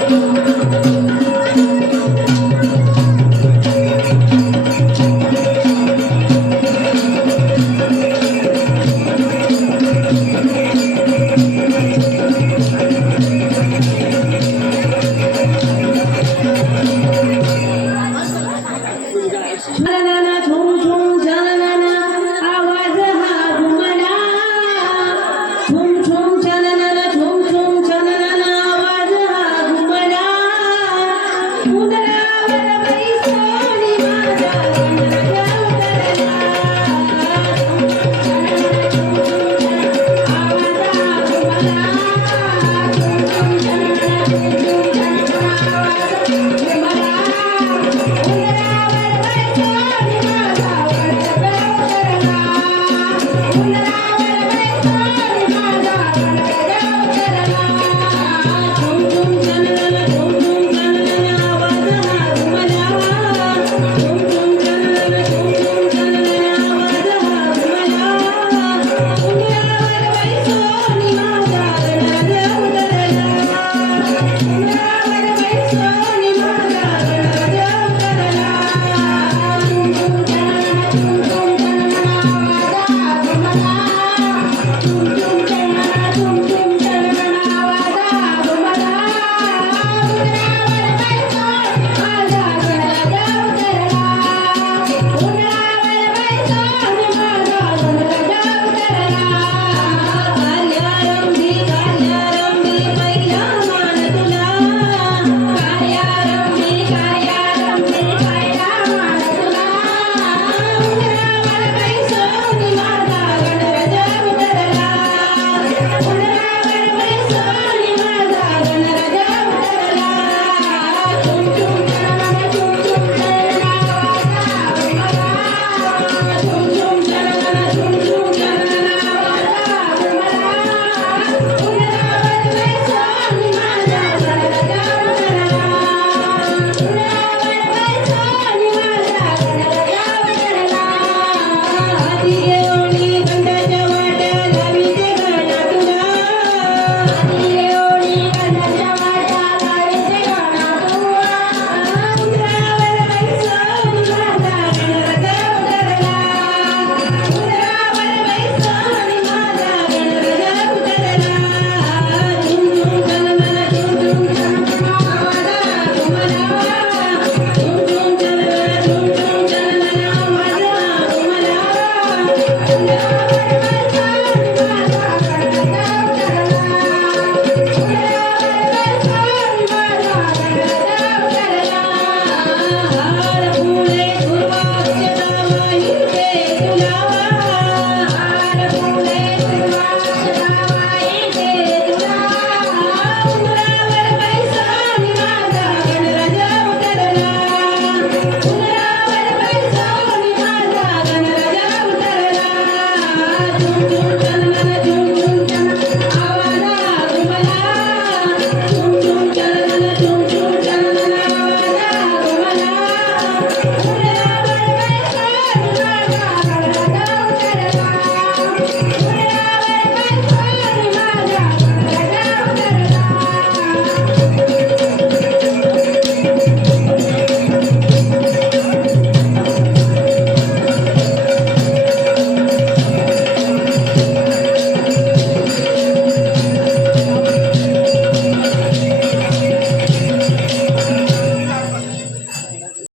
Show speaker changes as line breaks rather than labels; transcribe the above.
Thank you.